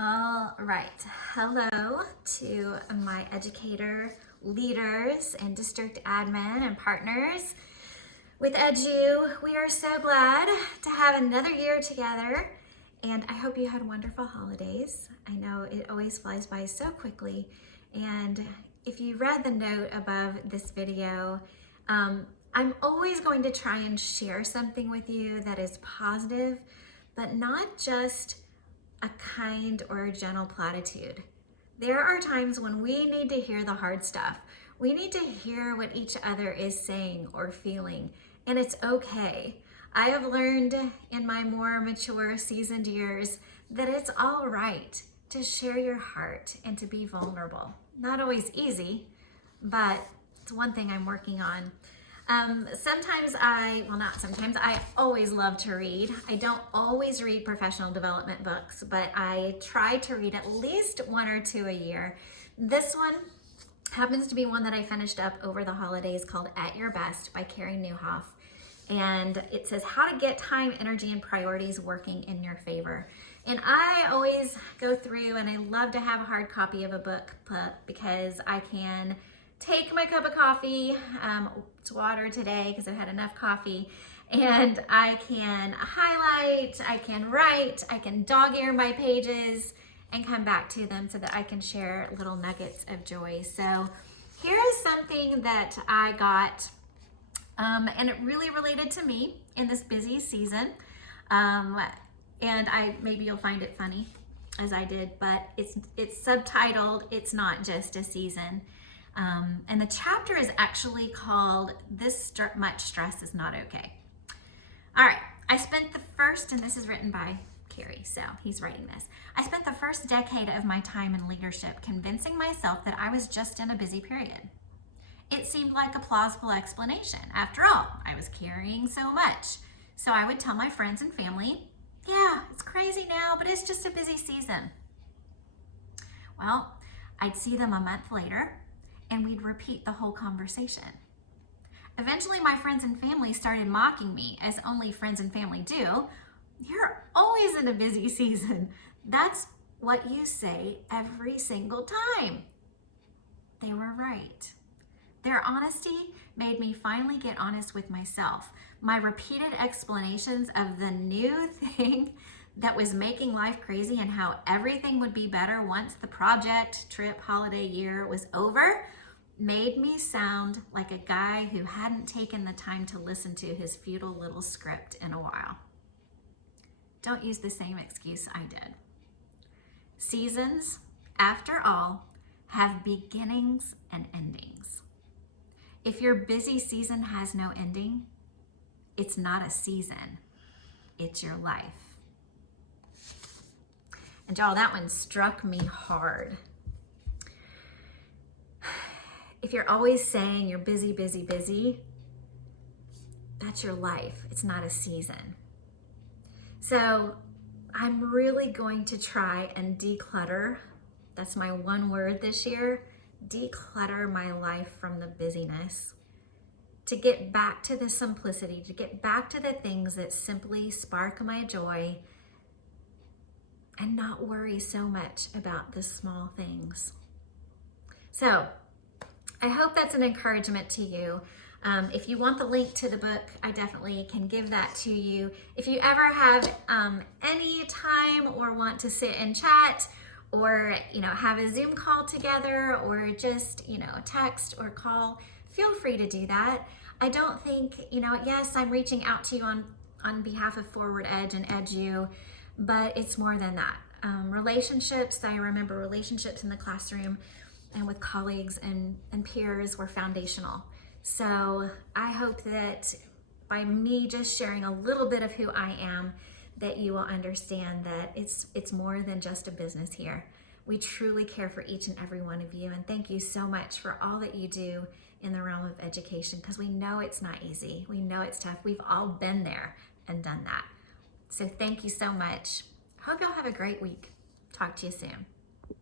All right, hello to my educator, leaders, and district admin and partners. With EdgeU, we are so glad to have another year together, and I hope you had wonderful holidays. I know it always flies by so quickly, and if you read the note above this video, I'm always going to try and share something with you that is positive, but not just a kind or a gentle platitude. There are times when we need to hear the hard stuff. We need to hear what each other is saying or feeling, and it's okay. I have learned in my more mature, seasoned years that it's all right to share your heart and to be vulnerable. Not always easy, but it's one thing I'm working on. I always love to read. I don't always read professional development books, but I try to read at least one or two a year. This one happens to be one that I finished up over the holidays called At Your Best by Carrie Newhoff. And it says how to get time, energy, and priorities working in your favor. And I always go through and I love to have a hard copy of a book because I can take my cup of coffee, it's water today because I've had enough coffee, and I can highlight, I can write, I can dog ear my pages and come back to them so that I can share little nuggets of joy. So here is something that I got, and it really related to me in this busy season. And maybe you'll find it funny as I did, but it's subtitled, "It's Not Just a Season." And the chapter is actually called "This Much Stress is Not Okay." All right, I spent the first, and this is written by Carrie, so he's writing this. I spent the first decade of my time in leadership convincing myself that I was just in a busy period. It seemed like a plausible explanation. After all, I was carrying so much. So I would tell my friends and family, yeah, it's crazy now, but it's just a busy season. Well, I'd see them a month later, and we'd repeat the whole conversation. Eventually, my friends and family started mocking me, as only friends and family do. You're always in a busy season. That's what you say every single time. They were right. Their honesty made me finally get honest with myself. My repeated explanations of the new thing that was making life crazy and how everything would be better once the project, trip, holiday year was over made me sound like a guy who hadn't taken the time to listen to his futile little script in a while. Don't use the same excuse I did. Seasons, after all, have beginnings and endings. If your busy season has no ending, it's not a season, it's your life. And y'all, that one struck me hard. If you're always saying you're busy, busy, busy, that's your life. It's not a season. So I'm really going to try and declutter. That's my one word this year. Declutter my life from the busyness, to get back to the simplicity, to get back to the things that simply spark my joy and not worry so much about the small things. So I hope that's an encouragement to you. If you want the link to the book, I definitely can give that to you. If you ever have any time or want to sit and chat or have a Zoom call together or just text or call, feel free to do that. I don't think, yes, I'm reaching out to you on behalf of Forward Edge and EdgeU, but it's more than that. Relationships, I remember relationships in the classroom and with colleagues and peers were foundational. So I hope that by me just sharing a little bit of who I am, that you will understand that it's more than just a business here. We truly care for each and every one of you, and thank you so much for all that you do in the realm of education, because we know it's not easy. We know it's tough. We've all been there and done that. So thank you so much. Hope y'all have a great week. Talk to you soon.